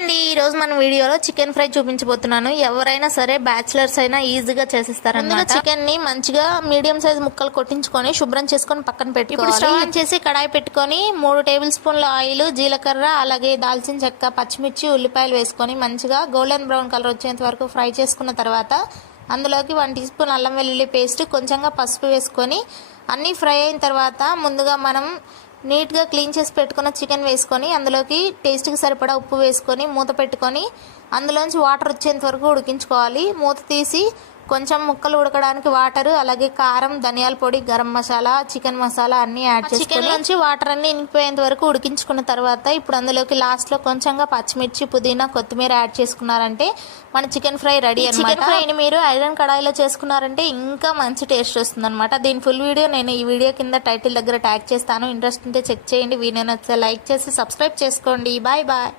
అండి, ఈరోజు మన వీడియోలో చికెన్ ఫ్రై చూపించబోతున్నాను. ఎవరైనా సరే బ్యాచిలర్స్ అయినా ఈజీగా చేసిస్తారన్నమాట. చికెన్ ని మంచిగా మీడియం సైజ్ ముక్కలు కొట్టించుకొని శుభ్రం చేసుకొని పక్కన పెట్టుకోవాలి. స్టవ్ ఆన్ చేసి కడాయి పెట్టుకొని 3 టేబుల్ స్పూన్ల ఆయిల్, జీలకర్ర, అలాగే దాల్చిన చెక్క, పచ్చిమిర్చి, ఉల్లిపాయలు వేసుకొని మంచిగా గోల్డెన్ బ్రౌన్ కలర్ వచ్చేంత వరకు ఫ్రై చేసుకున్న తర్వాత అందులోకి 1 టీ స్పూన్ అల్లం వెల్లుల్లి పేస్ట్, కొంచెంగా పసుపు వేసుకొని అన్నీ ఫ్రై అయిన తర్వాత ముందుగా మనం నీట్గా క్లీన్ చేసి పెట్టుకున్న చికెన్ వేసుకొని అందులోకి టేస్ట్కి సరిపడా ఉప్పు వేసుకొని మూత పెట్టుకొని అందులోంచి వాటర్ వచ్చేంత వరకు ఉడికించుకోవాలి. మూత తీసి కొంచెం ముక్కలు ఉడకడానికి వాటర్, అలాగే కారం, ధనియాల పొడి, గరం మసాలా, చికెన్ మసాలా అన్నీ యాడ్ చేసుకొని చికెన్ నుంచి వాటర్ అన్ని ఇంకిపోయేంత వరకు ఉడికించుకున్న తర్వాత ఇప్పుడు అందులోకి లాస్ట్లో కొంచెంగా పచ్చిమిర్చి, పుదీనా, కొత్తిమీర యాడ్ చేసుకున్నారంటే మన చికెన్ ఫ్రై రెడీ అన్నమాట. చికెన్ ఫ్రైని మీరు ఐరన్ కడాయిలో చేసుకున్నారంటే ఇంకా మంచి టేస్ట్ వస్తుంది అనమాట. దీని ఫుల్ వీడియో నేను ఈ వీడియో కింద టైటిల్ దగ్గర ట్యాగ్ చేస్తాను. ఇంట్రెస్ట్ ఉంటే చెక్ చేయండి. వీడియో నచ్చితే లైక్ చేసి సబ్స్క్రైబ్ చేసుకోండి. Bye bye.